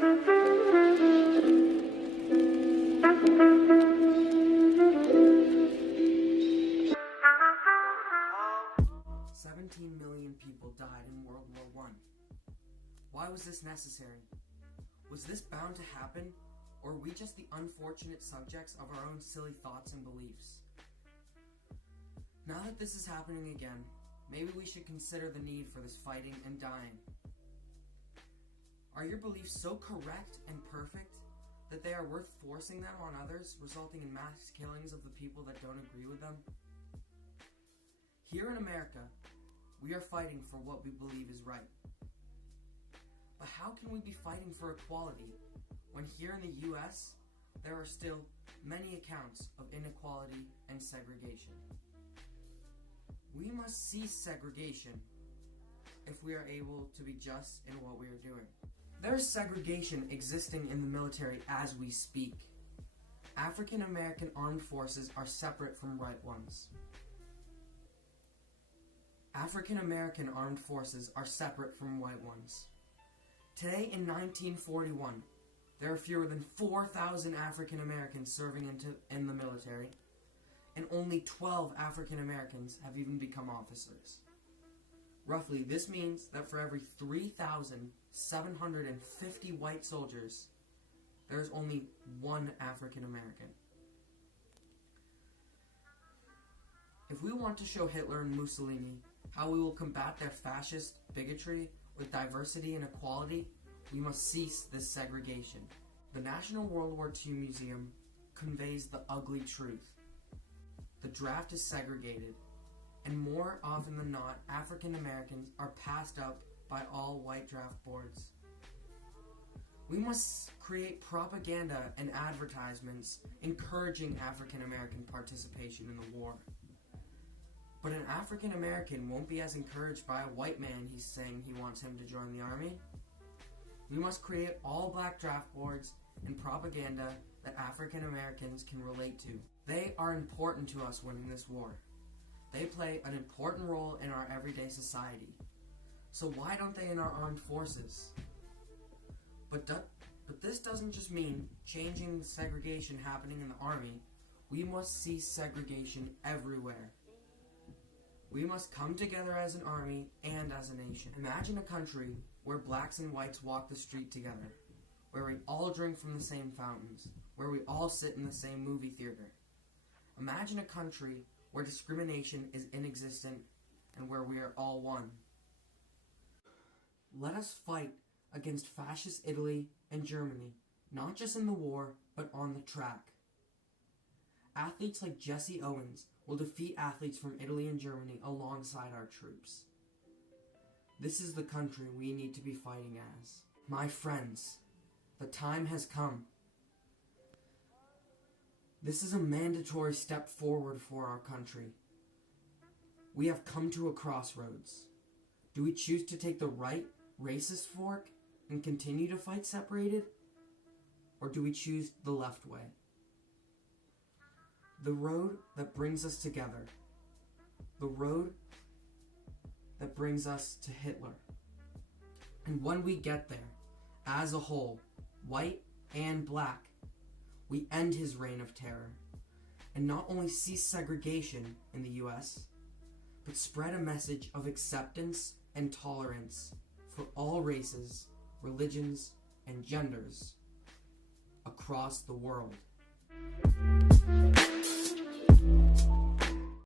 "17 million people died in World War I. Why was this necessary? Was this bound to happen, or are we just the unfortunate subjects of our own silly thoughts and beliefs? Now that this is happening again, maybe we should consider the need for this fighting and dying. Are your beliefs so correct and perfect that they are worth forcing them on others, resulting in mass killings of the people that don't agree with them? Here in America, we are fighting for what we believe is right. But how can we be fighting for equality when here in the US, there are still many accounts of inequality and segregation? We must cease segregation if we are able to be just in what we are doing. There is segregation existing in the military as we speak. African American armed forces are separate from white ones. African American armed forces are separate from white ones. Today in 1941, there are fewer than 4,000 African Americans serving in the military, and only 12 African Americans have even become officers. Roughly, this means that for every 3,750 white soldiers, there is only one African American. If we want to show Hitler and Mussolini how we will combat their fascist bigotry with diversity and equality, we must cease this segregation. The National World War II Museum conveys the ugly truth. The draft is segregated, and more often than not, African Americans are passed up by all white draft boards. We must create propaganda and advertisements encouraging African American participation in the war. But an African American won't be as encouraged by a white man he's saying he wants him to join the army. We must create all black draft boards and propaganda that African Americans can relate to. They are important to us winning this war. They play an important role in our everyday society. So why don't they in our armed forces? But this doesn't just mean changing segregation happening in the army. We must cease segregation everywhere. We must come together as an army and as a nation. Imagine a country where blacks and whites walk the street together, where we all drink from the same fountains, where we all sit in the same movie theater. Imagine a country where discrimination is inexistent and where we are all one. Let us fight against fascist Italy and Germany, not just in the war, but on the track. Athletes like Jesse Owens will defeat athletes from Italy and Germany alongside our troops. This is the country we need to be fighting as. My friends, the time has come. This is a mandatory step forward for our country. We have come to a crossroads. Do we choose to take the right racist fork and continue to fight separated? Or do we choose the left way? The road that brings us together. The road that brings us to Hitler. And when we get there, as a whole, white and black, we end his reign of terror, and not only cease segregation in the US, but spread a message of acceptance and tolerance for all races, religions, and genders across the world.